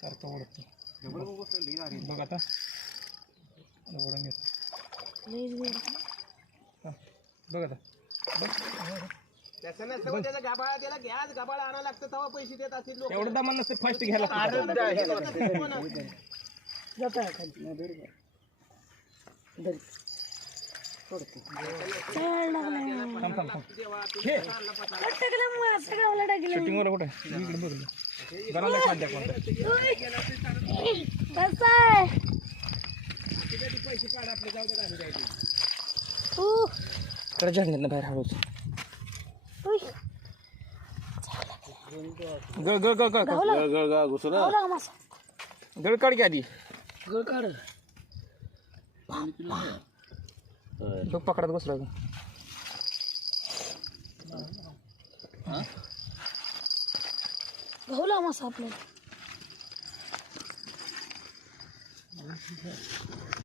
सारखं ओढतो बघ आता ओढून घेतो बघ आता त्याचं नसतं त्याचा गाभाळा त्याला गॅस गाभाळा आणायला लागतं तेव्हा पैसे देत असतील लोक एवढं दामान नसते फास्ट घ्यायला शूटिंग वर कुठे इकडे बघलं गणाला खाद्या कोणता पैसे काढ आपले जाऊ दे तर झंड्यानं बाहेर हळूच गळ गळ गळ गळ गळ घुसू ना गळ काढ की आधी गळ काढ बघ पकडत बसला घावला मासा आपल्याला